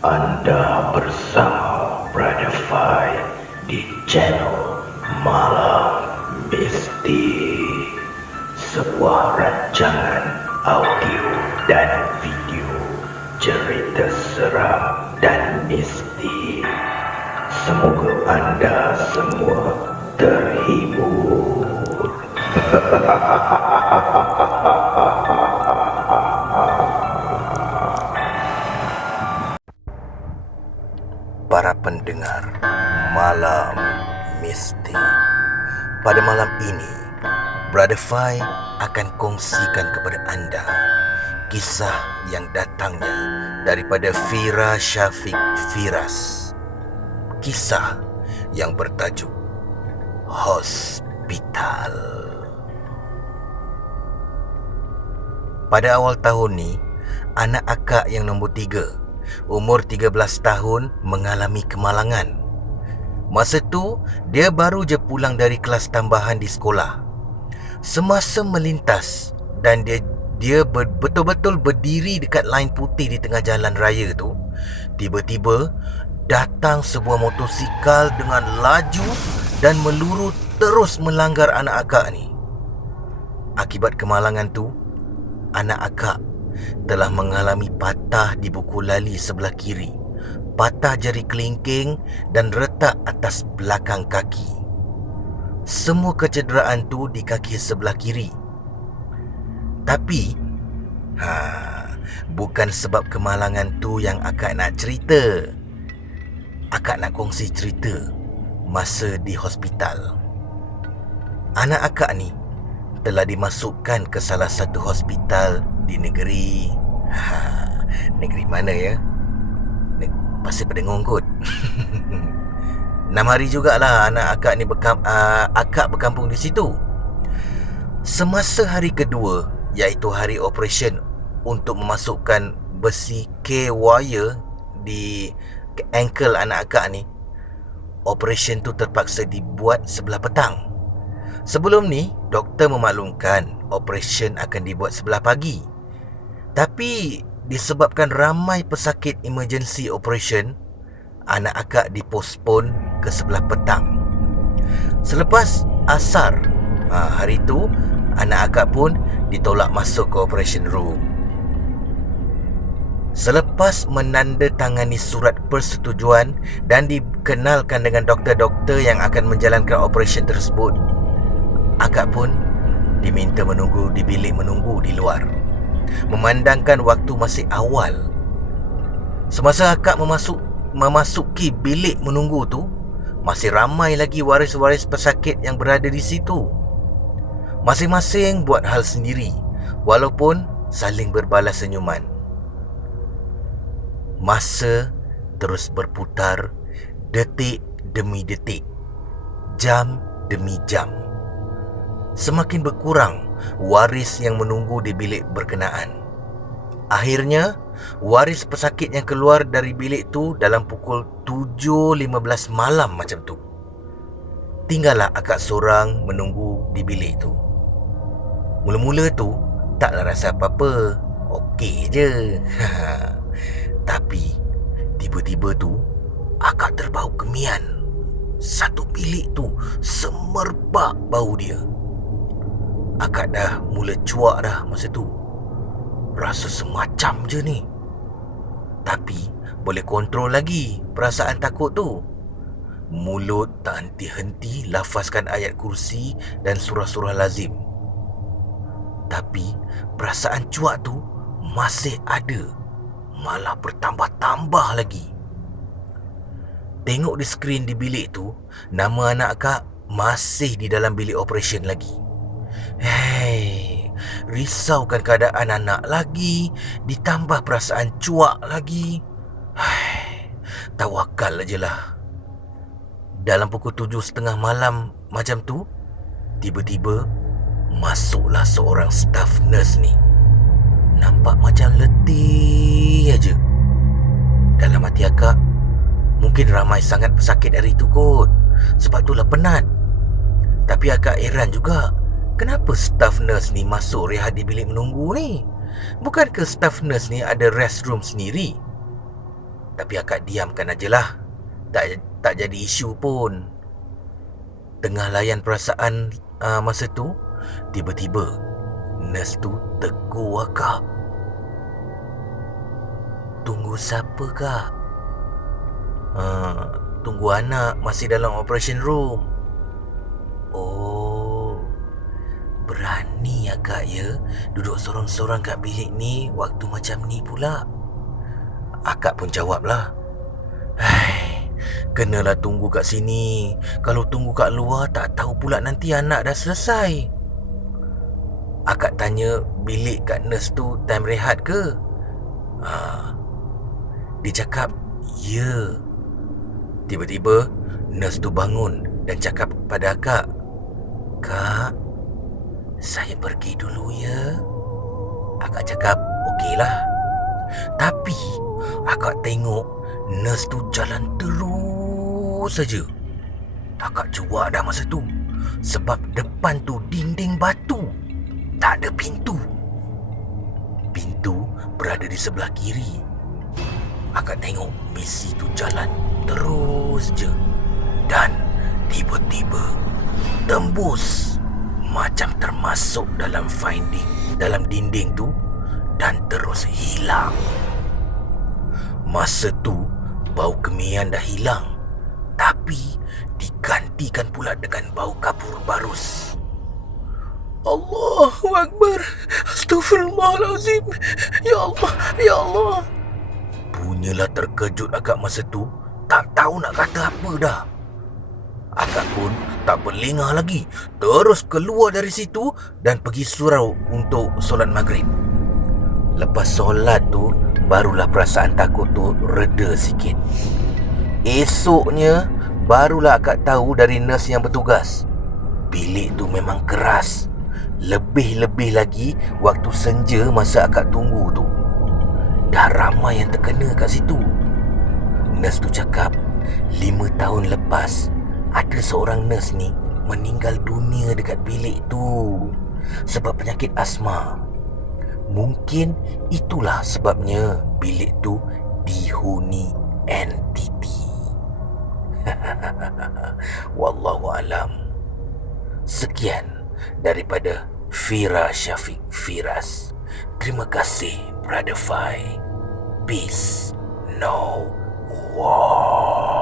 Anda bersama Brother Fai di channel Malam Mistik, sebuah rancangan audio dan video cerita seram dan mistik. Semoga anda semua terhibur. Para pendengar Malam Mistik, pada malam ini Brother Fai akan kongsikan kepada anda kisah yang datangnya daripada Fira Syafiq Firas. Kisah yang bertajuk Hospital. Pada awal tahun ni, anak akak yang nombor 3, umur 13 tahun, mengalami kemalangan. Masa tu, dia baru je pulang dari kelas tambahan di sekolah. Semasa melintas dan dia betul-betul berdiri dekat lain putih di tengah jalan raya tu, tiba-tiba datang sebuah motosikal dengan laju dan meluru terus melanggar anak akak ni. Akibat kemalangan tu, anak akak telah mengalami patah di buku lali sebelah kiri, patah jari kelingking dan retak atas belakang kaki. Semua kecederaan tu di kaki sebelah kiri. Tapi bukan sebab kemalangan tu yang akak nak cerita. Akak nak kongsi cerita masa di hospital. Anak akak ni telah dimasukkan ke salah satu hospital di negeri negeri mana ya? Pasir Pendengung kot. 6 hari jugalah anak akak ni akak berkampung di situ. Semasa hari kedua, iaitu hari operation untuk memasukkan besi K-wire di ankle anak akak ni, operation tu terpaksa dibuat sebelah petang. Sebelum ni, doktor memaklumkan operation akan dibuat sebelah pagi. Tapi disebabkan ramai pesakit emergency operation, anak akak dipospon ke sebelah petang. Selepas asar hari tu, anak akak pun ditolak masuk ke operation room. Selepas menandatangani surat persetujuan dan dikenalkan dengan doktor-doktor yang akan menjalankan operation tersebut, akak pun diminta menunggu di bilik menunggu di luar. Memandangkan waktu masih awal, semasa akak memasuki bilik menunggu tu, masih ramai lagi waris-waris pesakit yang berada di situ. Masing-masing buat hal sendiri, walaupun saling berbalas senyuman. Masa terus berputar, detik demi detik, jam demi jam. Semakin berkurang waris yang menunggu di bilik berkenaan. Akhirnya, waris pesakit yang keluar dari bilik tu dalam pukul 7.15 malam macam tu. Tinggallah akak seorang menunggu di bilik tu. Mula-mula tu taklah rasa apa-apa, okey je. Tapi tiba-tiba tu akak terbau kemian. Satu bilik tu semerbak bau dia. Akak dah mula cuak dah masa tu. Rasa semacam je ni. Tapi boleh kontrol lagi perasaan takut tu. Mulut tak henti-henti lafazkan ayat kursi dan surah-surah lazim. Tapi perasaan cuak tu masih ada. Malah bertambah-tambah lagi. Tengok di skrin di bilik tu, nama anak akak masih di dalam bilik operation lagi. Hei, risaukan keadaan anak lagi, ditambah perasaan cuak lagi. Tawakal aje lah. Dalam pukul 7.30 malam macam tu, tiba-tiba masuklah seorang staff nurse ni. Nampak macam letih aja. Dalam hati akak, mungkin ramai sangat pesakit hari tu kot, sebab itulah penat. Tapi akak heran juga, kenapa staff nurse ni masuk rehat di bilik menunggu ni? Bukankah staff nurse ni ada restroom sendiri? Tapi akak diamkan ajalah. Tak jadi isu pun. Tengah layan perasaan masa tu, tiba-tiba nurse tu tegur akak. Tunggu siapa, Kak? Tunggu anak masih dalam operation room. Oh, berani akak ya duduk sorang-sorang kat bilik ni waktu macam ni pula. Akak pun jawablah. Kenalah tunggu kat sini. Kalau tunggu kat luar tak tahu pula nanti anak dah selesai. Akak tanya bilik kat nurse tu time rehat ke? Dia cakap, ya. Tiba-tiba nurse tu bangun dan cakap pada akak, Kak, saya pergi dulu ya. Akak cakap, okeylah. Tapi akak tengok nurse tu jalan terus saja. Akak cuak dah masa tu, sebab depan tu dinding batu, tak ada pintu. Pintu berada di sebelah kiri. Akak tengok misi tu jalan terus je. Dan tiba-tiba tembus macam termasuk dalam dinding tu dan terus hilang. Masa tu bau kemih dah hilang, tapi digantikan pula dengan bau kapur barus. Allahu Akbar. Astaghfirullahalazim. Ya Allah, ya Allah. Punyalah terkejut akak masa tu, tak tahu nak kata apa dah. Akak pun tak berlengah lagi, terus keluar dari situ dan pergi surau untuk solat maghrib. Lepas solat tu, barulah perasaan takut tu reda sikit. Esoknya, barulah akak tahu dari nurse yang bertugas, bilik tu memang keras. Lebih-lebih lagi waktu senja masa akak tunggu tu, dah ramai yang terkena kat situ. Nurse tu cakap 5 tahun lepas ada seorang nurse ni meninggal dunia dekat bilik tu sebab penyakit asma. Mungkin itulah sebabnya bilik tu dihuni entiti. Wallahu alam. Sekian daripada Fira Syafiq Firas. Terima kasih, Brother Fai. Peace, no war.